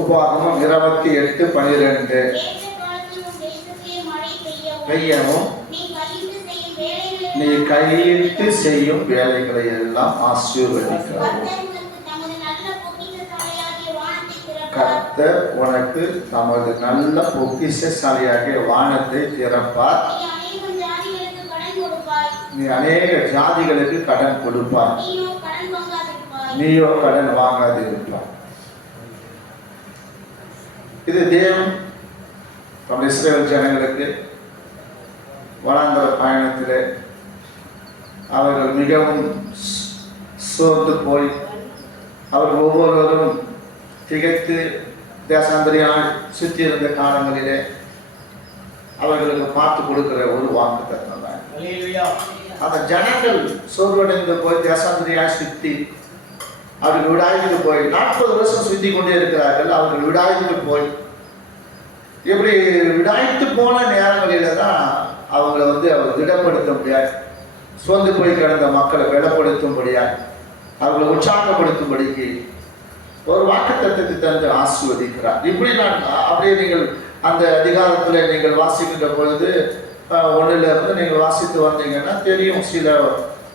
உபாகமம் 28:12 பெய்யவும் நீ கையிட்டு செய்யும் வேலைகளை எல்லாம் ஆசீர்வதிக்கவும் கர்த்தர் உனக்கு தமது நல்ல பொக்கிஷசாலியாகிய வானத்தை திறப்பார். நீ அநேக ஜாதிகளுக்கு கடன் கொடுப்பார், நீயோ கடன் வாங்காது இருப்பார். இது தேவன் தம் இஸ்ரவேல் ஜனங்களுக்கு வனாந்தர பயணத்திலே அவர்கள் மிகவும் சோர்ந்து போய் அவர்கள் ஒவ்வொருவரும் திகைத்து தேசாந்தரியால் சுற்றி இருந்த காலங்களிலே அவர்களுக்கு பார்த்து கொடுக்கிற ஒரு வாக்கு தத்துவம் தான். அந்த ஜனங்கள் சோர்வடைந்து போய் தேசாந்தரியால் சுற்றி அவர்கள் விடாய்ந்து போய் 40 வருஷம் சுற்றி கொண்டே இருக்கிறார்கள். அவர்கள் விடாய்ந்து போய் இப்படி விடாய்த்து போன நேரங்களில தான் அவங்களை அவர் திடப்படுத்த முடியாது, சோர்ந்து போய் கிடந்த மக்களை பலப்படுத்தும்படியாக அவர்களை உற்சாகப்படுத்தும்படிக்கு ஒரு வாக்குத்தத்தத்தை தந்து ஆசீர்வதிக்கிறார். இப்படி அப்படியே நீங்கள் அந்த அதிகாரத்தில் நீங்கள் வாசிக்கின்ற பொழுது 1 நீங்கள் வாசித்து வந்தீங்கன்னா தெரியும், சில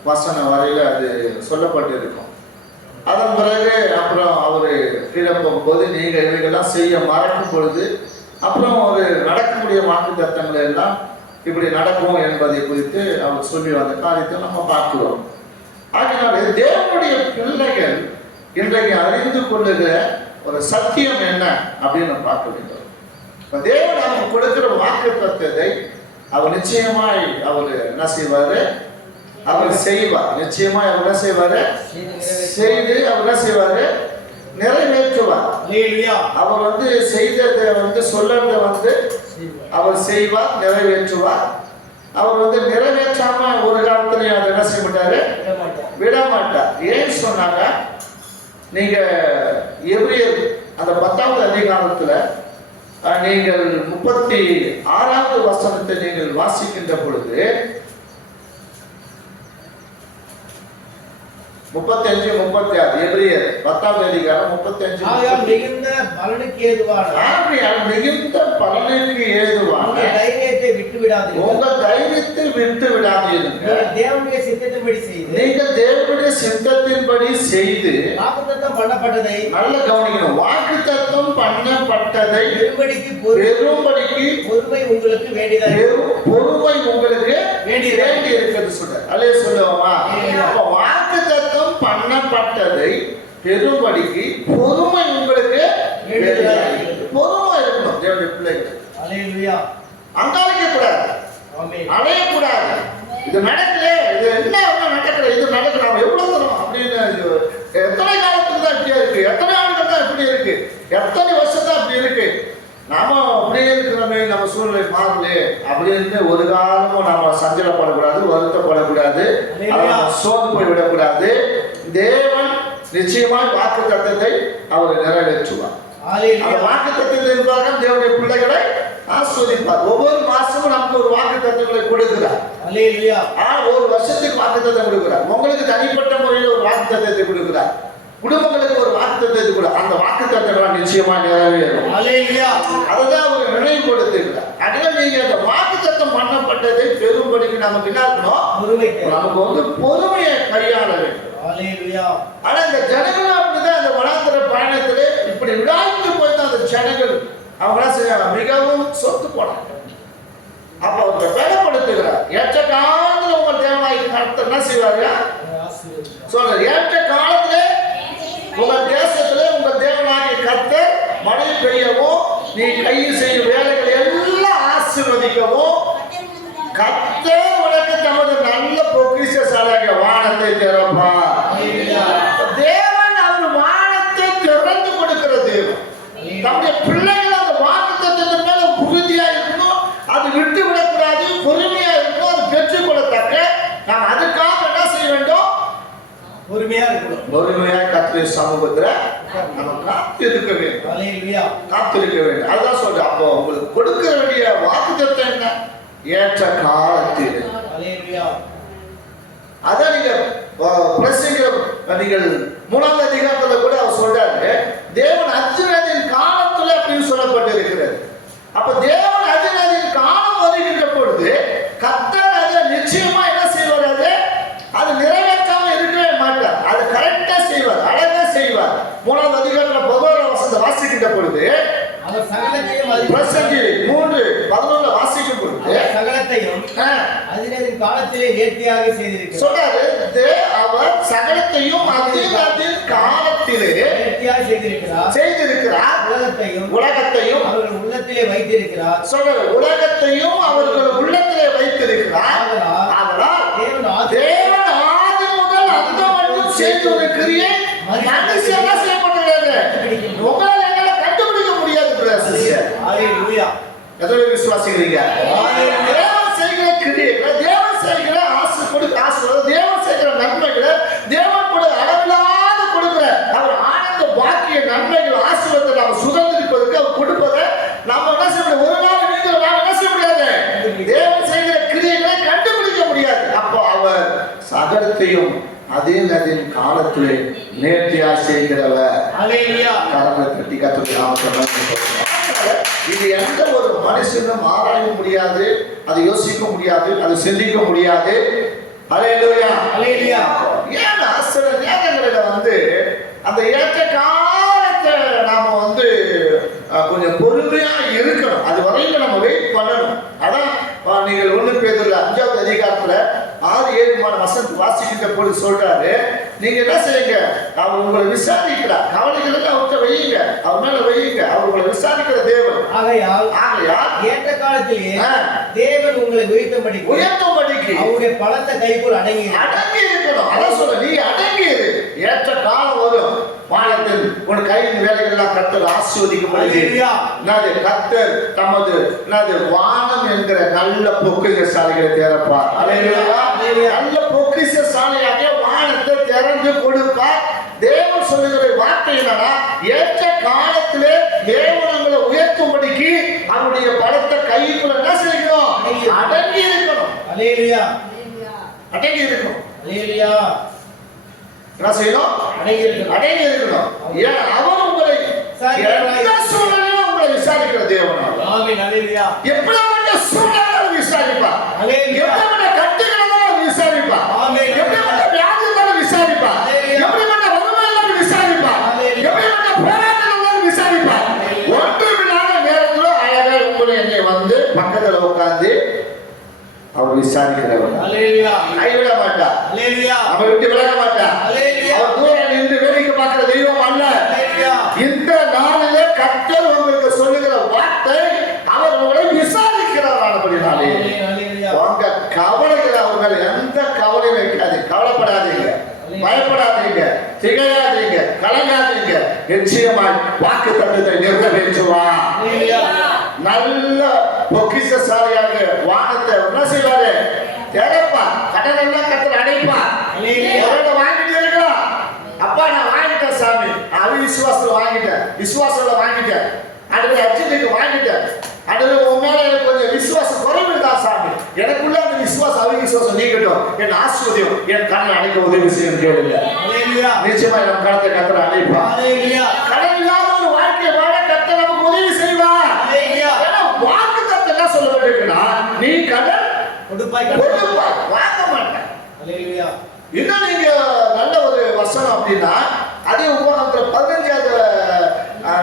வசனம் வரையில் அது சொல்லப்பட்டு இருக்கும். அதன் பிறகு அப்புறம் அவர் கீழே போகும்போது நீங்கள் இவைகள்லாம் செய்ய மறக்கும் பொழுது அப்புறம் ஒரு நடக்கக்கூடிய வாக்குத்தத்தங்களை எல்லாம் இப்படி நடக்கும் என்பதை குறித்து அவர் சொல்லி வந்த காரியத்தை நம்ம பார்க்கிறோம். ஆகினாலே தேவனுடைய பிள்ளைகள் இன்றைக்கு அறிந்து கொள்ளுகிற ஒரு சத்தியம் என்ன அப்படின்னு பார்க்க வேண்டும். தேவன் அவங்க கொடுக்கிற வாக்குத்தத்தத்தை அவர் நிச்சயமாய் அவர் என்ன செய்வாரு, அவர் செய்வார். நிச்சயமாய் அவர் என்ன செய்வாரு, செய்து அவர் என்ன செய்வாரு, நிறைவேற்றுவார். அவர் செய்ததை சொல்லறத அவர் செய்வார், நிறைவேற்றுவார். அவர் நிறைவேற்றாம ஒரு காலத்துல அதை என்ன செய்ய மாட்டாரு, விட மாட்டார். ஏன் சொன்னாங்க, நீங்க எபிரேயர் அந்த 10வது அதிகாரத்துல நீங்கள் 36வது வசனத்தை நீங்கள் வாசிக்கின்ற பொழுது 35, 36 எபிரேயர் 10வது அதிகாரம் 35 மிகுந்த பலனுக்கு ஏதுவான மிகுந்த பலனுக்கு ஏதுவான தைரியத்தை விட்டு விடாதீர்கள். உங்கள் தைரியத்தை விட்டு விடாதீர்கள். தேவனுடைய சித்தத்தின்படி செய்து நீங்கள் தேவனுடைய சித்தத்தின்படி செய்து வாக்குத்தத்தம் பண்ணப்பட்டதை நல்ல கவனிக்கணும். வாக்குத்தத்தம் பண்ணப்பட்டதை பெரும்படிக்கு பொறுமை உங்களுக்கு வேண்டியதாக பொறுமை உங்களுக்கு வேண்டி இருக்கிறது சொல்ற அல்லே சொல்லுவோமா. வாக்குத்தத்தம் பண்ணப்பட்டதை பெரும்படிக்கு பொறுமை உங்களுக்கு பொறுமை இருக்கணும். தேவனுடைய பிள்ளைகள் அங்காளிக்க கூடாது, அடையக்கூடாது. இது நடக்கல, இது என்ன நடக்கல, இது நடக்கணும் எவ்வளவு தரும் அப்படின்னு எத்தனை காலத்துக்கு தான் இப்படியா இருக்கு, எத்தனை ஆண்டுகள் தான் இப்படி இருக்கு, எத்தனை வருஷம் தான் அப்படி இருக்கு, நாம அப்படியே இருக்கிறோமே, நம்ம சூழ்நிலை மாறலே அப்படின்னு ஒரு காலமும் நம்ம சஞ்சலப்படக்கூடாது, வருத்தப்படக்கூடாது, சோர்ந்து போய் விடக்கூடாது. தேவன் நிச்சயமாய் வாக்கு தத்தத்தை அவர் நிறைவேற்றுவார். வாக்கு தத்தத்தின் தேவனுடைய பிள்ளைகளை ஆஸ்வதிப்பார். ஒவ்வொரு மாசமும் நமக்கு ஒரு வாக்கு தத்தங்களை கொடுக்கிறார். ஒரு வருஷத்துக்கு வாக்கு தத்தம் கொடுக்கிறார். உங்களுக்கு தனிப்பட்ட முறையில் ஒரு வாக்கு தத்தத்தை கொடுக்கிறார், குடும்பங்களுக்கு ஒரு வாக்கு தத்தத்தை கூட அந்த வாக்கு தத்தங்கள் நிச்சயமா நிறைவேறும். அதுதான் அவர் நினைவுபடுத்துகிறார். அதனால நீங்க அந்த வாக்கு தத்தம் பண்ணப்பட்டதை பெரும்படிக்கு நமக்கு என்ன இருக்கணும், நமக்கு பொறுமையை கையாள வேண்டும். ஆனா இந்த ஜனங்கள் அப்படிதான் அந்த வனாந்தர பயணத்திலே இப்படி விடாய்த்து போய் அந்த ஜனங்கள் அவங்க மிகவும் சொத்து போனாங்க. அப்ப அவங்க பலப்படுத்துகிறார். ஏற்ற காலத்துல உங்கள் தேவனாய் கர்த்தர் என்ன செய்வாரு சொல்ற, ஏற்ற காலத்துல உங்கள் தேசத்துல உங்கள் தேவனாகிய கர்த்தர் மழை பெய்யவும் நீ கையில் செய்யும் வேலைகளை எல்லாம் ஆசீர்வதிக்கவும் கர்த்தர் உனக்கு தமது நல்ல பொக்கிஷசாலியாகிய வானத்தை திறப்பார். தேவன் அவர் வானத்தை திறந்து கொடுக்கிற தேவன். தம்முடைய பிள்ளைகள் அந்த வாக்குத்தத்தத்தின் மேல உறுதியா இருக்கணும், அது விட்டு விடக்கூடாது, பொறுமையா இருக்கணும், அது பெற்றுக் கொள்ளத்தக்க நாம் அதுக்காக என்ன செய்ய வேண்டும், பொறுமையா இருக்கணும். பொறுமையா கர்த்தருடைய சமூகத்துல நம்ம காத்திருக்க வேண்டும், காத்திருக்க வேண்டும். அதுதான் சொல்ற. அப்போ உங்களுக்கு கொடுக்க வேண்டிய வாக்குத்தத்தம் என்ன, ஏற்ற காலத்தில். அதான் நீங்க பிரசங்க நீங்கள் 3வது அதிகாரத்துல கூட அவர் சொல்றாரு, தேவன் அர்ஜுனனின் கால வாசிக்கின்ற பொழுது அவர் சகலத்தையும் அதில் பிரசங்கி 3:11 வாசிக்கும் பொழுது அவர் சகலத்தையும் அதினதின் காலத்திலே நேர்த்தியாக செய்திருக்கிறார். சொல்றாரு, அவர் சகலத்தையும் அதின் காலத்திலே நேர்த்தியாக செய்திருக்கிறார். உலகத்தையும் அவர்கள் உள்ளத்திலே வைத்திருக்கிறார். சொல்றாரு, உலகத்தையும் அவர்கள் உள்ளத்திலே வைத்திருக்கிறார். அதனால் தேவன் ஆதி முதல் அந்த மட்டும் செய்து ஒரு கிரியை மனுஷன் என்ன செய்யப்பட்டுள்ளது? உங்களால் எங்களை கண்டுபிடிக்க முடியாது பிரதர். ஹalleluya. எதோ விசுவாசிக்கிறீங்க? தேவன் செய்கிற கிரியைகளை, தேவன் செய்கிற ஆசீர்வாதம், தேவன் செய்கிற நன்மைகளை, தேவன் கூட அளவில்லாத கொடுக்கிற அவர் ஆனந்த பாக்கிய நன்மைகள் ஆசீர்வாதத்தை நாம் சுதந்திரிப்பதற்கு அவர் கொடுப்பதை நம்ம என்ன செய்ய முடியாது? ஒரு நாள் நீங்கள் நாம் என்ன செய்ய முடியாது? தேவன் செய்கிற கிரியைகளை கண்டுபிடிக்க முடியாது. அப்போ அவர் சகலத்தையும் அதின் காலத்திலே நேர்த்தியா செய்கிறவர். ஹalleluya. கரங்களை தட்டி கர்த்தருடைய நாமத்தை இது எந்த ஒரு மனுஷனும் ஆராய முடியாது, அதை யோசிக்க முடியாது, அதை சிந்திக்க முடியாது. ஹalleluya. ஹalleluya. ஏன்னா சில நேரங்களில் அந்த ஏற்ற காலத்தை நாம கொஞ்சம் பொறுமையா இருக்கணும். அது வரையில நம்ம வெயிட் பண்ணணும். அதான் நீங்கள் 1 பேதுரு 5வது அதிகாரத்துல 6-7 வசனத்தை வாசிக்கின்ற பொழுது சொல்றாரு, நீங்க என்ன செய்யுங்க, அவர் உங்களை விசாரிக்கிறார். கவலைகளை அவர்கிட்ட வையுங்க, அவர் மேல வையுங்க. அவர் உங்களை விசாரிக்கிற தேவன். ஆகையால் ஏற்ற காலத்திலே தேவன் உங்களை உயர்த்தும்படிக்கு அவருடைய பலத்த கைக்குள் அடங்கி இருக்கணும். அதான் சொல்ல, நீ அடங்கி இரு. ஏற்ற காலம் வரும். வானத்தில் உன் கையின் வேலைகள் எல்லாம் கர்த்தர் ஆசீர்வதிக்கும்படி கர்த்தர் தமது வானம் என்கிற நல்ல பொக்கிஷசாலைகளை திறப்பார். நல்ல பொக்கிஷசாலையாக வானத்தை திறந்து கொடுப்பார். தேவன் சொல்லுகிற வார்த்தை என்னன்னா, ஏற்ற காலத்திலே தேவன் உங்களை உயர்த்தும்படிக்கு அவருடைய பலத்த கைக்குள்ள என்ன செய்யணும்? அடங்கி இருக்கணும். ஹalleluya. அடங்கி இருக்கணும். ஹalleluya. என்ன செய்யணும்? அடங்கி இருக்கணும். ஏன் அவர் உங்களை எந்த சூழ்நிலையிலும் உங்களை விசாரிக்கிற தேவன். ஆமென். ஹalleluya. எப்படிப்பட்ட சூழ்நிலையிலும் விசாரிப்பார். ஹalleluya. எப்படிப்பட்ட கட்டுகளாலும் விசாரிப்பார். ஆமென். எப்படிப்பட்ட வியாதிகளாலும் விசாரிப்பார். எப்படிப்பட்ட வறுமையிலும் விசாரிப்பார். எப்படிப்பட்ட போராட்டங்களாலும் விசாரிப்பார். ஒன்றுமில்லாத நேரத்திலும் அழகா உங்களை என்னை பக்கத்துல உட்கார்ந்து அவர் விசாரிக்கிறவர். ஹalleluya. கைவிட மாட்டார். ஹalleluya. அவர் விட்டு விலக மாட்டார். ஹalleluya. அவர் தூரம் நின்று வேடிக்கை பார்க்கிற தெய்வம் அல்ல. ஹalleluya. இந்த நாளிலே கர்த்தர் உங்களுக்கு சொல்லுகிற வார்த்தை, அவர் உங்களை விசாரிக்கிறார். ஆனபடினாலே உங்க கவலைகள் அவர்கள் எந்த கவலையும் வைக்காது. கவலைப்படாதீங்க, பயப்படாதீங்க, திகையாதீங்க, கலங்காதீங்க. நிச்சயமாய் வாக்கு தத்தத்தை நிறைவேற்றுவார். நல்ல பொக்கிஷசாலியாக வானத்தை என்ன செய்வாரு? திறப்பா. கடன் எல்லாம் கர்த்தர் அடைப்பார். வாங்கிட்டு இருக்கலாம். அப்பா நான் வாங்கிட்டேன் சாமி, அவிசுவாசத்துல வாங்கிட்டேன், விசுவாசத்துல வாங்கிட்டேன், அடுத்த அர்ஜென்ட்டுக்கு வாங்கிட்டேன், அடுத்து உன் மேல எனக்கு கொஞ்சம் விசுவாசம் குறைவு தான் சாமி, எனக்குள்ள அந்த விசுவாசம் அவிசுவாசம் நீக்கட்டும், என் ஆஸ்வதியம் என் கண்ணை அணைக்க உதவி செய்யும் கேளுங்க. நிச்சயமா என் கடத்தை கர்த்தர் அழைப்பா. கடன் இல்லாத ஒரு வாழ்க்கையை வாழ கர்த்தர் நமக்கு உதவி செய்வார். வாக்கு தத்தம் என்ன சொல்ல வேண்டியிருக்குன்னா, நீ கடன் கொடுப்பாய் வாங்க மாட்டேன். இன்னும் நீங்க நல்ல ஒரு வசனம் அப்படின்னா, அதே உபநிடத்துல 15வது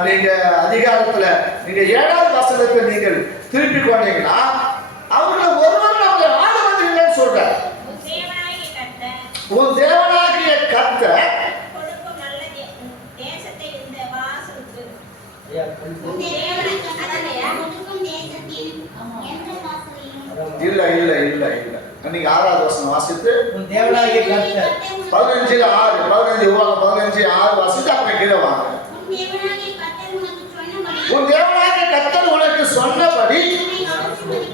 நீங்க அதிகாரத்துல நீங்க 7வது வசனத்தை நீங்கள் திருப்பி கொண்டீங்கன்னா, அவர்களை ஒருவர் நம்மளை ஆளுவது இல்லைன்னு சொல்றார். உன் தேவனாகிய கர்த்தர் இல்ல இல்ல இல்ல இல்ல நீங்க 6வது வசனம் வாசித்து, உன் தேவனாகிய கர்த்தர் 15:6 வாசித்து அப்புறம் கீழே வாங்க. உன் தேவனாகிய கர்த்தர் உனக்கு சொன்னபடி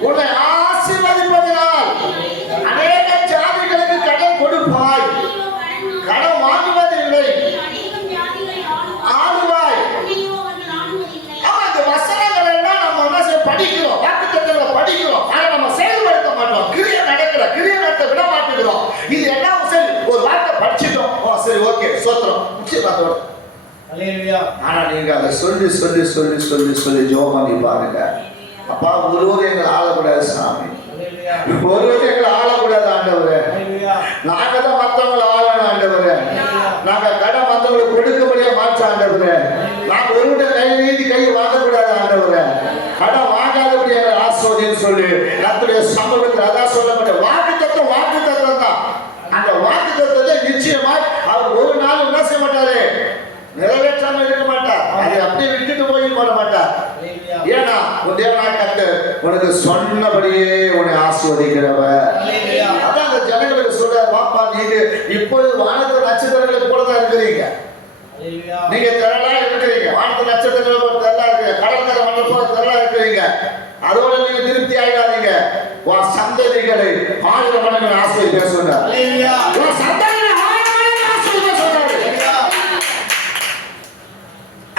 உன்னை ஆசீர்வதிப்பதினால் அநேக ஜாதிகளுக்கு கடன் கொடுப்பாய், கடன் வாங்குவதில்லை, ஆளுவாய். இந்த வசனங்கள் எல்லாம் நம்ம என்ன செய்ய படிக்கிறோம், வாக்குத்தத்தங்களை படிக்கிறோம், ஆனா நம்ம செயல்படுத்த மாட்டோம். கிரியை நடத்த விட மாட்டேங்கிறோம். இது எல்லாம் சரி, ஒரு வார்த்தை படிச்சிட்டோம், சரி ஓகே சோத்திரம் முக்கியமாக. ஆனா நீங்க அதை சொல்லி சொல்லி சொல்லி சொல்லி சொல்லி ஜெபம் பண்ணி பாருங்க. அப்பா, ஒருவரும் எங்களை ஆளக்கூடாது சாமி, ஒருவரும் எங்களை ஆளக்கூடாது ஆண்டவரே. நாங்க தான் மற்றவங்களை ஆளணும் ஆண்டவரே. நாங்க கடன் மற்றவங்களுக்கு கொடுக்க முடிய மாற்ற ஆண்டவரே. நாங்க ஒருவருடைய கை நீதி சொல்லி கர்த்தருடைய சமூகத்தில் அதான் சொல்லப்பட்ட வாக்குத்தத்தம் தான். அந்த வாக்குத்தத்தத்தை நிச்சயமாய் அவர் ஒரு நாள் என்ன செய்ய மாட்டாரு, நிறைவேற்றாம இருக்க மாட்டார். அதை அப்படியே விட்டுட்டு போய் போட மாட்டார். ஏன்னா உன் தேவனாய் கர்த்தர் உனக்கு சொன்னபடியே உன்னை ஆசீர்வதிக்கிறவர். அதான் அந்த ஜனங்களுக்கு சொல்ற, வாப்பா நீங்க இப்பொழுது வானத்து நட்சத்திரங்களை போல தான் இருக்கிறீங்க. நீங்க திரளா இருக்கிறீங்க, வானத்து நட்சத்திரங்களை போல திரளா இருக்கிறீங்க, கடற்கரை மணல் போல திரளா இருக்கிறீங்க. அதோட நீங்க திருப்தி ஆகாதீங்க. உன் சந்ததிகளை 1000 மடங்கு ஆசீர்வதிக்க சொன்னார். உன் சந்ததிகளை 1000 மடங்கு ஆசீர்வதிக்க சொன்னாரு.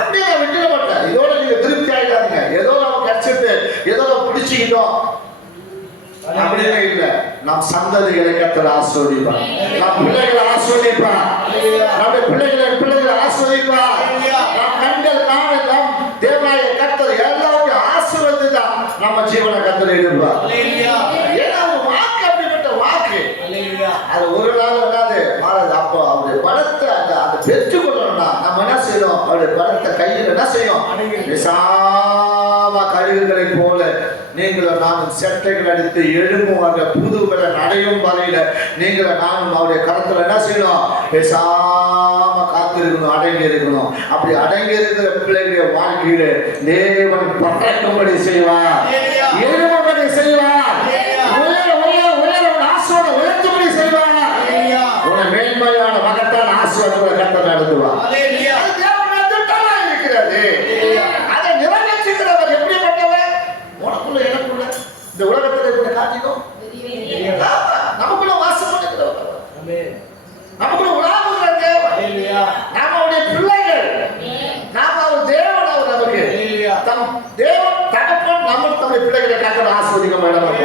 அப்படியே நான் விட்டுட மாட்டேன். இதோட நீங்க திருப்தி ஆகாதீங்க. ஏதோ நம்ம கிடைச்சிட்டு ஏதோ நம்ம பிடிச்சிக்கிட்டோம் அப்படின்னு இல்ல. நம் சந்ததிகளை கர்த்தர் ஆசீர்வதிப்பார். நம் பிள்ளைகளை ஆசீர்வதிப்பார். நம்முடைய பிள்ளைகளை ஆசீர்வதிப்பார். நம் கண்கள் நம் தேவனாய கர்த்தர் எல்லாத்தையும் ஆசீர்வதிதான் நம்ம ஜீவனை கர்த்தர் எடுப்பார். ஏன்னா ஒரு வாக்கு அப்படிப்பட்ட வாக்கு அது ஒரு நாள் வராது, மாறாது. அப்போ அவருடைய பலத்தை அதை பெற்றுக்கொள்ளணும்னா நம்ம என்ன செய்யணும், அவருடைய பலத்தை கையில் என்ன செய்யும், விசாம கழுகுகளை போல நீங்களும் நானும் செட்டைகள் அடித்து எழும்புவாங்க, புதுகளை நடையும் வரையில நீங்களும் நானும் அவருடைய கரத்துல என்ன செய்யணும், பேசாம காத்திருக்கணும், அடங்கி இருக்கணும். அப்படி அடங்கி இருக்கிற பிள்ளைகளுடைய வாழ்க்கையில தேவன் பறக்கும்படி செய்வார், எழும்படி செய்வார், உயர்த்தும்படி செய்வார். உன மேன்மையான மகத்தான் ஆசீர்வாதங்களை கர்த்தர் நடத்துவார். இருக்கிறது அதை நிறைவேற்றுகிறவர் எப்படிப்பட்டவர், உனக்குள்ள எனக்குள்ள இந்த உலகத்தில் இருக்கிற காட்டிலும் நமக்குள்ள வாசம் பண்ணுகிறவர், நமக்குள்ள உலாவுகிற தேவன், நாம அவருடைய பிள்ளைகள், நாம அவர் தேவன். அவர் நமக்கு தம் தேவன் தகப்பன், நம்ம தம்முடைய பிள்ளைகளை கர்த்தர் ஆசீர்வதிக்க மாட்டார்.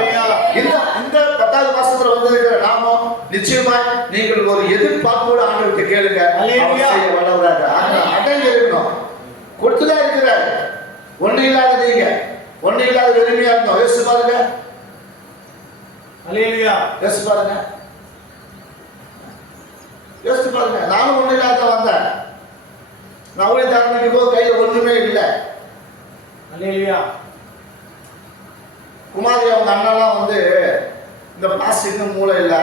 இந்த 10வது மாசத்துல வந்திருக்கிற நாமம் நிச்சயமாய் நீங்கள் ஒரு எதிர்பார்ப்போடு ஆண்டவர்கிட்ட கேளுங்க. அடங்கி இருக்கணும், கொடுத்துதான் இருக்கிறார். ஒண்ணு இல்லாத நீங்க, ஒண்ணு இல்லாத வெறுமையா இருந்தோம். யோசிச்சு பாருங்க, யோசிச்சு பாருங்க, யோசிச்சு பாருங்க. நானும் ஒண்ணு இல்லாத வந்தேன். நான் ஊழிய தாரணிக்கு போது கையில ஒண்ணுமே இல்லை. குமாரி அவங்க அண்ணெல்லாம் வந்து இந்த பாஸ் இன்னும் மூளை இல்லை,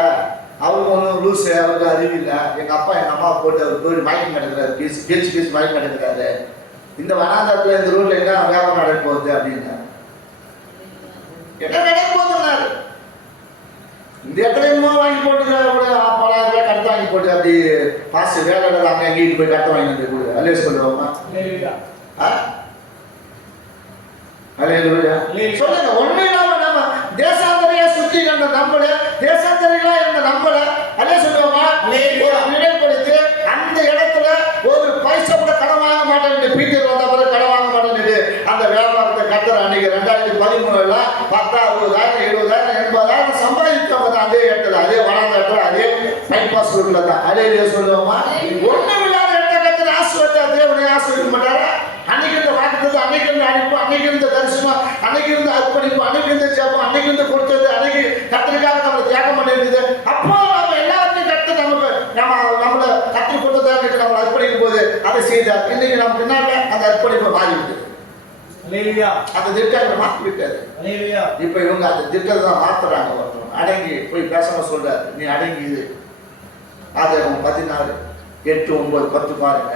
அவருக்கு ஒன்றும் லூஸு, அவருக்கு அறிவு இல்லை. எங்கள் அப்பா எங்கள் அம்மா போட்டு அவர் போய் மயக்கம் நடக்கிறாரு, பீச்சு மயக்கம் நடக்கிறாரு. இந்த வனாந்தரத்தில் இந்த ரோட்ல என்ன வியாபாரம் நடக்க போகுது அப்படின்னு என்ன நடக்க போகுதுன்னாரு. இந்த இடத்துல இன்னும் வாங்கி போட்டு ஒரு 10,000 ரூபாய் கருத்து வாங்கி போட்டு அப்படி பாஸ் வேலை அங்கே எங்கேயும் போய் கருத்து வாங்கி வந்து கொடு அல்லே சொல்லுவோமா? சொல்லுங்க. ஒண்ணு இல்லாம நம்ம தேசாந்தரையா சுத்தி கண்ட நம்மள, தேசாந்தரைகளா இருந்த நம்மள அல்லே சொல்லுவோமா? நிலைப்படுத்தி அந்த இடத்துல ஒரு பைசா கூட கடன் வாங்க மாட்டேன், பீட்டர் வந்த பிறகு கடன் வாங்க மாட்டேன்னு அந்த வியாபாரத்தை கர்த்தர் அன்னைக்கு 2013 10,000 60,000 70,000 80,000 சம்பாதித்தவங்க அதே இடத்துல, அதே வனாந்தரத்துல, அதே பைபாஸ் ரோட்ல தான். அதே சொல்லுவோமா? ஒண்ணும் இல்லாத இடத்த கர்த்தர் ஆசீர்வதித்தா தேவனை ஆசீர்வதிக்க மாட்டாரா? அன்னைக்கு இருந்த வாக்குத்தத்தம், அன்னைக்கு இருந்த அழைப்பு, அன்னைக்கு இருந்த தரிசனம், அன்னைக்கு இருந்த அர்ப்பணிப்பு, அன்னைக்கு இருந்த ஜெபம், அன்னைக்கு இருந்து கொடுத்தது, அன்னைக்கு கர்த்தருக்காக நம்மளை தியாகம் பண்ணிருந்தது. அப்போ நம்ம எல்லாருமே கர்த்தர் நம்மளை கற்றுக் கொடுத்ததாக நம்மளை அர்ப்பணிக்கும் போது அதை செய்தார். இன்னைக்கு நம்ம பின்னால அந்த அர்ப்பணிப்பை மாறிவிட்டது, அந்த திட்டங்களை மாற்றி விட்டாரு. இப்ப இவங்க அந்த திட்டத்தை தான் மாத்துறாங்க. ஒருத்தவங்க அடங்கி போய் பேசாம சொல்றாரு, நீ அடங்கி இது. ஆதியாகமம் 14 8 9 10 பாருங்க.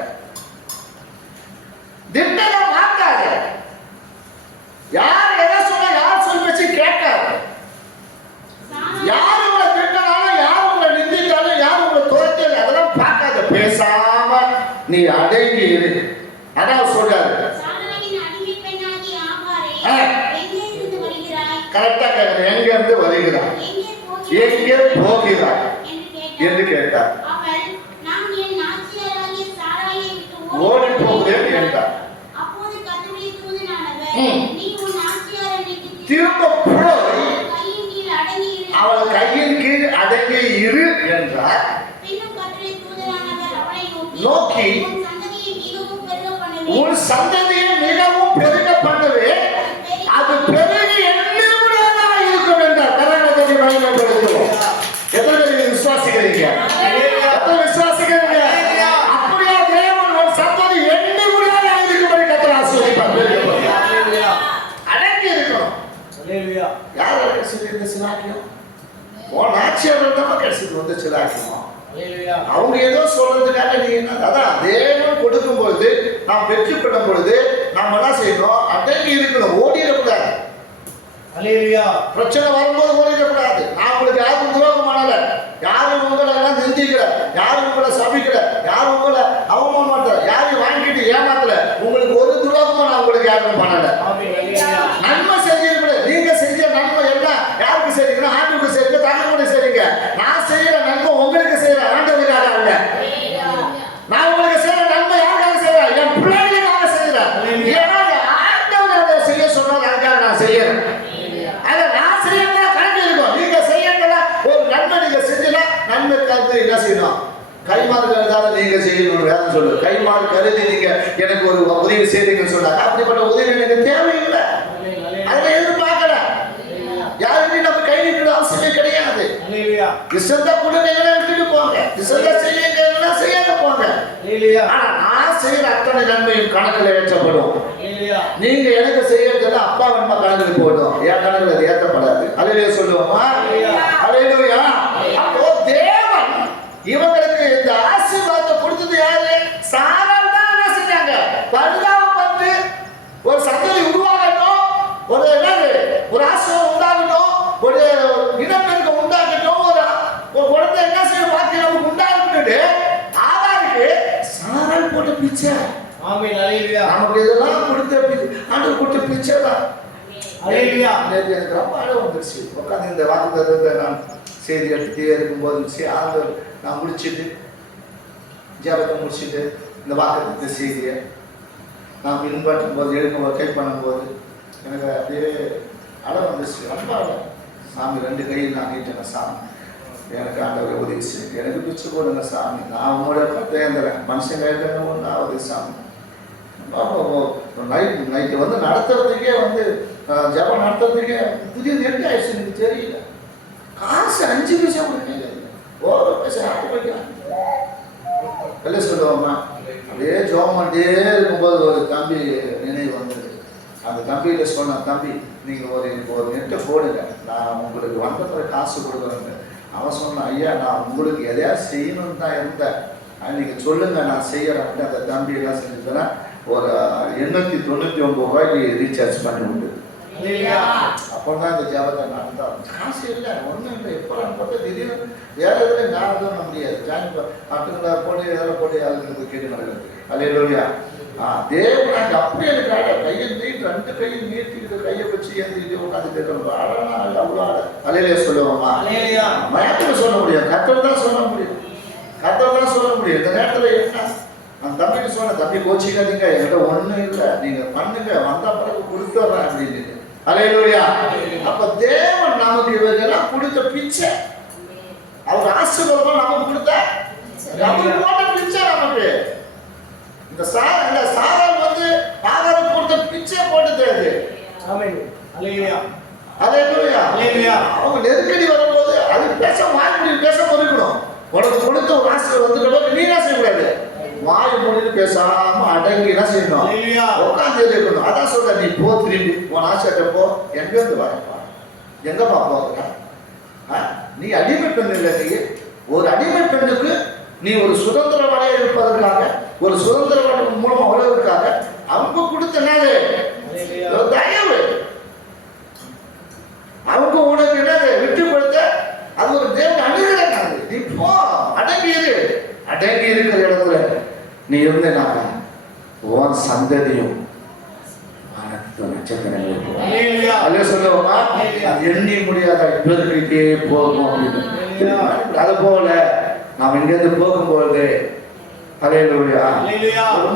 திட்டத்தை மாத்தாது. யார் எதை சொன்னா யார் சொல் வச்சு கேட்காது. யார் உங்களை திட்டினாலும், யார் உங்களை நிந்தித்தாலும், யார் உங்களை துரத்தியாலும் அதெல்லாம் பார்க்காத. பேசாம நீ அடங்கி இரு. அதான் சொல்றாரு. கரெக்டா கேட்க, எங்க இருந்து வருகிறாய், எங்கே போகிறாய் என்று கேட்டார். ஓடி போகிறேன் என்றார். திரும்ப போய் அவள் கையின் கீழ் அடங்கி இரு என்றார். நோக்கி உன் சந்ததியை மிகவும் பெருக பண்ணுவேன், அது பெருகி எண்ணிவிடாதா இருக்கும் என்றார். கரங்களை பயன்படுத்துவோம். எத்தனை பேர் விசுவாசிக்கிறீங்க? எத்தனை விசுவாசிக்கிறீங்க? அப்படியே தேவன் ஒரு சந்ததி எண்ணிவிடாதா இருக்கும்படி கர்த்தர் ஆசீர்வதிப்பார். அடங்கி இருக்கணும். சிலாக்கணும். அல்லேலூயா. அவங்க ஏதோ சொல்றதுக்காக நீ என்ன, அதான் தேவன் கொடுக்கும் பொழுது நாம் பெற்றுக்கொள்ளும் பொழுது நாம் என்ன செய்யணும்? அடங்கி இருக்கணும், ஓடிடக்கூடாது. அல்லேலூயா. பிரச்சனை வரும்போது ஓடிடக்கூடாது. நான் உங்களுக்கு யாரும் துரோகம் பண்ணல, யாரும் உங்களை எல்லாம் நிந்திக்கல, யாரும் உங்களை சபிக்கல, யாரும் உங்களை அவமானம் பண்ணல, யாரையும் வாங்கிட்டு ஏமாத்தல, உங்களுக்கு ஒரு துரோகமும் நான் உங்களுக்கு யாரும் பண்ணல. ஆமென். அல்லேலூயா. நன்மை செஞ்சிருக்கல. நீங்க செஞ்ச நன்மை எல்லாம் யாருக்கு செய்றீங்கன்னா ஆண்டவருக்கு செய்யுங்க, தகவலுக்கு செய்றீங்க. நான் செய்யற நன்மை உங்களுக்கு செய்யற ஆண்டவருக்காக அல்ல. நான் உங்களுக்கு செய்யற நன்மை யாருக்காக செய்யறேன்? என் பிள்ளைகளுக்காக செய்யறேன். ஏன்னா ஆண்டவர் அதை செய்ய சொன்னது அதுக்காக நான் செய்யறேன். அதை நான் செய்யறதுல கணக்கு இருக்கும். நீங்க செய்யறதுல ஒரு நன்மை நீங்க செஞ்சீங்கன்னா நன்மைக்காக என்ன செய்யணும்? கைமாறு கருதாத நீங்க செய்யணும். வேதம் சொல்லு, கைமாறு கருதி நீங்க எனக்கு ஒரு உதவி செய்றீங்கன்னு சொன்னாங்க. அப்படிப்பட்ட உதவி எனக்கு தேவையில்லை, அதை எதிர்பார்க்கல. யாருமே நம்ம கை நீட்டுற அவசியமே கிடையாது. இஷ்டத்தை கொடுங்க, விட்டுட்டு போங்க. இஷ்டத்தை செய்யுங்க, செய்யாத போங்க. ஆனா நான் செய்யற அத்தனை நன்மையும் கணக்குல ஏற்றப்படும். நீங்க எனக்கு செய்யறதுல அப்பா அம்மா கணக்குல போடும், என் கணக்குல அது ஏற்றப்படாது. அல்லேலூயா சொல்லுவோமா? அல்லேலூயா. அப்போ தேவன் இவங்களுக்கு இந்த ஆசீர்வாதத்தை கொடுத்தது யாரு? சாராள் தான் என்ன செஞ்சாங்க? பரிதாபப்பட்டு ஒரு சந்ததி உருவாகட்டும், ஒரு என்னது, ஒரு ஆசீர்வாதம் உண்டாகட்டும், ஒரு இனப்பெருக்கம் உண்டாகட்டும், ஒரு குழந்தை என்ன செய்யும் வாக்கியம் நமக்கு உண்டாகட்டு ஆதாருக்கு சாராள் போட்ட பிச்சை. ஆமென். அல்லேலூயா. நமக்கு இதெல்லாம் கொடுத்த ஆண்டவர் கொடுத்த பிச்சை தான். அல்லேலூயா. எனக்கு ரொம்ப அழகு வந்துருச்சு. உட்காந்து இந்த வாக்குத்தத்தத்தை நான் செய்தி எடுத்துட்டே இருக்கும்போது ஆண்டவர் நான் முடிச்சுட்டு ஜபத்தை முடிச்சுட்டு இந்த வாக்குத்தத்த செய்தியை நான் பின்பற்றும் போது எடுக்கும்போது கை பண்ணும்போது எனக்கு அப்படியே அழகு வந்துருச்சு. ரொம்ப அழகு. சாமி ரெண்டு கையில் நான் நீட்டேன். சாமி எனக்கு ஆண்டவர் உதவி செய்யுங்க, எனக்கு பிச்சு போடுங்க சாமி. நான் உங்களோட கத்தையந்துறேன், மனுஷன் கையில் ஒன்றாவது சாமி. நைட்டு வந்து நடத்துறதுக்கே வந்து ஜபம் நடத்துறதுக்கே புதிய நெட்டு ஆயிடுச்சு. எனக்கு தெரியல. காசு 5 பைசா கூட கையில் ஒரு பைசா ஆட்டு வைக்கிறாங்க. வெளியே சொல்லுவோம்மா. அப்படியே ஜோம் பண்ணிட்டே இருக்கும்போது ஒரு தம்பி நினைவு வந்தது. அந்த தம்பியில சொன்ன, தம்பி நீங்கள் ஒரு நெட்டை போடுங்க, நான் உங்களுக்கு வந்த பிறகு காசு கொடுக்குறேங்க. அவன் சொன்னான், ஐயா நான் உங்களுக்கு எதையாவது செய்யணும்னு தான் இருந்தேன், நீங்கள் சொல்லுங்க நான் செய்யறேன். அந்த தம்பி என்ன செஞ்சுதுன்னா ஒரு 899 ரூபாய்க்கு ரீசார்ஜ் பண்ணி விட்டு அப்போ தான் இந்த ஜபத்தை நடந்தோம். காசு இல்லை, ஒன்றும் இல்லை. எப்போ பார்த்தா திடீர்னு வேறு எதுவும் நான் பண்ண முடியாது. ஜாயின் மற்றவங்கள போட்டு எதில் போட்டு அதுக்கு கேட்டு நடக்குது. அல்லேலூயா. தேவன் அப்படியே எனக்கு கையை நீட்டு 2 கையை நீட்டிக்கிட்டு கையை வச்சு ஏந்திக்கிட்டு உட்காந்துட்டு இருக்கணும். அழகா அவ்வளோ அல்லேலூயா சொல்லுவோம்மா. மயத்தில் சொல்ல முடியும், கத்தர் தான் சொல்ல முடியும், கத்தர் தான் சொல்ல முடியும். இந்த நேரத்தில் என்ன அந்த தம்பிக்கு சொன்ன, தம்பி கோச்சிக்காதீங்க, என்கிட்ட ஒன்றும் இல்லை, நீங்கள் பண்ணுங்க, வந்த பிறகு கொடுத்துட்றேன் அப்படின்னு. அல்லேலூயா. அப்ப தேவன் நமக்கு இவர்களெல்லாம் கொடுத்த பிச்சை, அவர் ஆசீர்வாதம் நமக்கு கொடுத்த போட்ட பிச்சை. நமக்கு இந்த சாராள் வந்து ஆதாரம் கொடுத்த பிச்சை போட்டது அது. அல்லேலூயா. அவங்க நெருக்கடி வரும்போது அது பேச வாய்மொழி பேச இருக்கணும். உனக்கு கொடுத்த ஒரு ஆசீர்வாதம் வந்துட்டு நீ என்ன செய்யக்கூடாது, வாய் மூடிட்டு பேசாம அடங்கி என்ன செய்யணும், உட்காந்து இருக்கணும். அதான் சொல்ற, நீ போ, திரும்பி உன் ஆசைட்ட போ. எங்க இருந்து வரப்பா, எங்கப்பா போகிற? நீ அடிமை பெண் இல்லை. நீ ஒரு அடிமை பெண்ணுக்கு நீ ஒரு சுதந்திரவாளியாக இருப்பதற்காக, ஒரு சுதந்திர மூலமா வருவதற்காக அவங்க கொடுத்த என்னது தயவு, அவங்க உனக்கு என்னது விட்டு கொடுத்த அது ஒரு தேவன் அணுகிறாங்க. நீ போ, அடங்கி இரு. அடங்கி இருக்கிற இடத்துல நீ இருந்தேனாக உன் சந்ததியும் நட்சத்திரங்கள் சொல்லுவோமா, எண்ணி முடியாத பெருக்கிட்டே போகும் அப்படின்னு. அது போல நாம் இங்கிருந்து போகும்போது அல்லேலூயா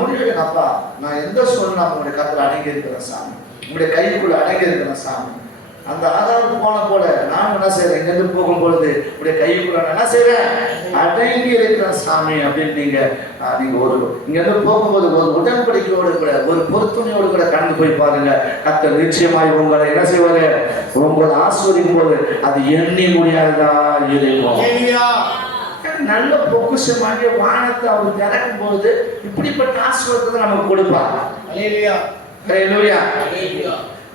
முடிவு, அப்பா நான் எந்த சூழ்நிலை உங்களுடைய கருத்துல அடங்கி இருக்கிறேன் சாமி, உங்களுடைய கைக்குள்ள அடங்கி இருக்கிறேன் சாமி. அந்த ஆதாரத்துக்கு போன போல நான் என்ன செய்யறேன், இங்கிருந்து போகும்பொழுது உடைய கைக்குள்ள என்ன செய்யறேன், அடங்கி இருக்கிறேன் சாமி அப்படின்னு நீங்க ஒரு இங்கிருந்து போகும்போது ஒரு உடன்படிக்கையோடு கூட, ஒரு பொறுத்துணையோடு கூட கடந்து போய் பாருங்க. கர்த்தர் நிச்சயமாய் உங்களை என்ன செய்வாரு, உங்களை ஆஸ்வதிக்கும் போது அது எண்ணி முடியாததா இருக்கும். நல்ல பொக்குஷமாக வானத்தை அவர் திறக்கும் போது இப்படிப்பட்ட ஆசீர்வாதத்தை நமக்கு கொடுப்பார். அல்லேலூயா.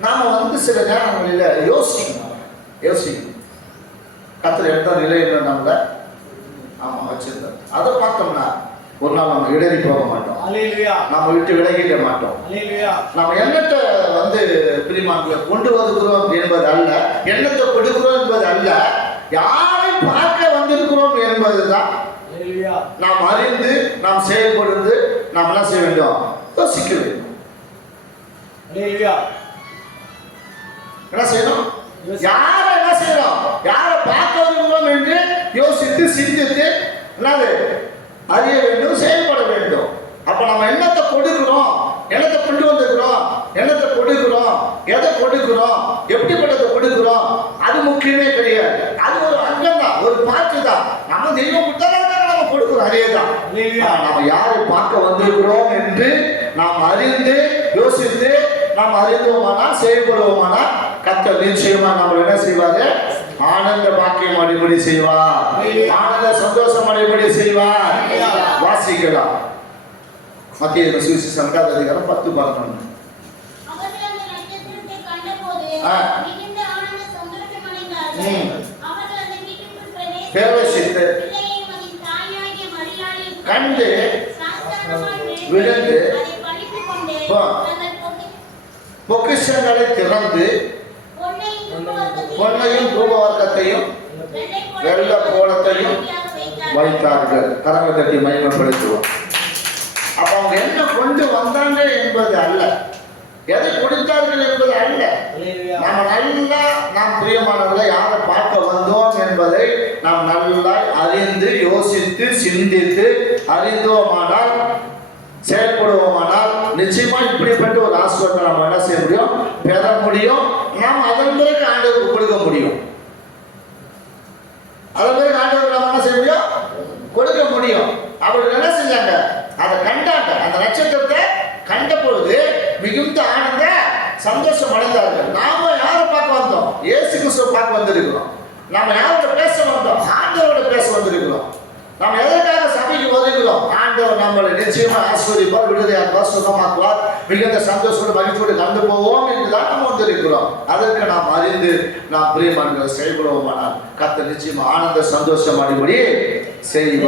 நாம வந்து சில நேரங்களில் யோசிக்கணும். கர்த்தர் எந்த நிலையில் நம்மளை ஆமா வச்சிருந்தார். அதை பார்த்தோம்னா ஒரு நாள் நம்ம இடறி போக மாட்டோம். அல்லேலூயா. நம்ம விட்டு விலகிட மாட்டோம். அல்லேலூயா. நம்ம எண்ணத்தை பிரிமான்களை கொண்டு வருகிறோம் என்பது அல்ல, எண்ணத்தை கொடுக்கிறோம் என்பது அல்ல, யாரை பார்க்க வந்திருக்கிறோம் என்பதுதான். அல்லேலூயா. நாம் அறிந்து நாம் செயல்படுந்து நாம் என்ன செய்ய வேண்டும்? யோசிக்க வேண்டும். அல்லேலூயா. என்ன செய்யணும்? யாரை என்ன செய்யணும்? யாரை பார்க்க வருகிறோம் என்று யோசித்து சிந்தித்து என்னது அறிய வேண்டும், செயல்பட வேண்டும். அப்ப நம்ம எண்ணத்தை கொடுக்கிறோம், எண்ணத்தை கொண்டு வந்திருக்கிறோம், எண்ணத்தை கொடுக்கிறோம், எதை கொடுக்கிறோம், எப்படிப்பட்டதை கொடுக்கிறோம், அது முக்கியமே கிடையாது. அது ஒரு அங்கம் தான், ஒரு பாட்டு தான். நம்ம தெய்வம் கொடுத்தா நம்ம கொடுக்கிறோம், அதே தான். நம்ம யாரை பார்க்க வந்திருக்கிறோம் என்று நாம் அறிந்து யோசித்து நாம் அறிந்தோமானால் செயல்படுவோமானால் கர்த்தர் நிச்சயமா நம்ம என்ன செய்வாரு? ஆனந்த பாக்கியம் அடிப்படை செய்வார், ஆனந்த சந்தோஷம் அடிப்படை செய்வார். வாசிக்கலாம் மத்திய சுவிசேஷம் 10:11. பிரவேசித்து கண்டு விழுந்து பொக்கிஷங்களை திறந்து பொன்னையும் தூபவர்க்கத்தையும் வெள்ள கோலத்தையும் வைத்தார்கள். கரங்களை தட்டி மகிமைப்படுத்துவோம். அப்ப அவங்க என்ன கொண்டு வந்தாங்க என்பது அல்ல, எதை கொடுத்தார்கள் என்பது அல்ல. நம்ம நல்லா நாம் பிரியமானவர்களை யாரை பார்க்க வந்தோம் என்பதை நாம் நல்லா அறிந்து யோசித்து சிந்தித்து அறிந்தோமானால் செயல்படுவோமானால் நிச்சயமா இப்படிப்பட்ட ஒரு ஆசீர்வாதத்தை நம்ம என்ன செய்ய முடியும்? பெற முடியும். நாம் அதன் பிறகு ஆண்டவருக்கு கொடுக்க முடியும். அதன் பிறகு ஆண்டவருக்கு நம்ம என்ன செய்ய முடியும்? கொடுக்க முடியும். அவர்கள் என்ன செஞ்சாங்க? அதை கண்டாங்க. அந்த நட்சத்திரத்தை கண்ட பொழுது மிகுந்த ஆனந்த சந்தோஷம் அடைந்தார்கள். நாம யாரை பார்க்க வந்தோம்? இயேசு கிறிஸ்துவை பார்க்க வந்திருக்கிறோம். நாம யாரோட பேச வந்தோம்? ஆண்டவரோட பேச வந்திருக்கிறோம். நம்ம எதற்காக சபைக்கு வருகிறோம்? ஆண்டவர் நம்மளை நிச்சயமா ஆசீர்வதிப்பார், விடுதலையாக்குவார், சுகமாக்குவார், மிகுந்த சந்தோஷத்தோடு மகிழ்ச்சியோடு கண்டு போவோம் என்றுதான் நம்ம வந்திருக்கிறோம். அதற்கு நாம் அறிந்து நாம் பிரியமானவர்களை செயல்படுவோமானால் கர்த்தர் நிச்சயமா ஆனந்த சந்தோஷம் அடிப்படி செய்வார்.